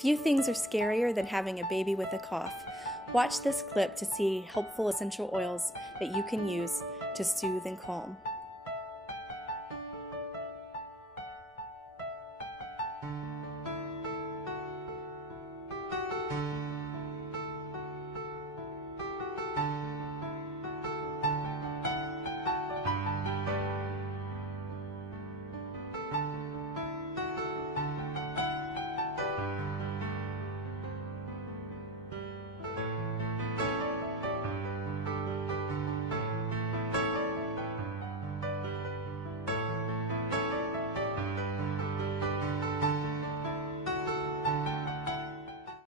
Few things are scarier than having a baby with a cough. Watch this clip to see helpful essential oils that you can use to soothe and calm.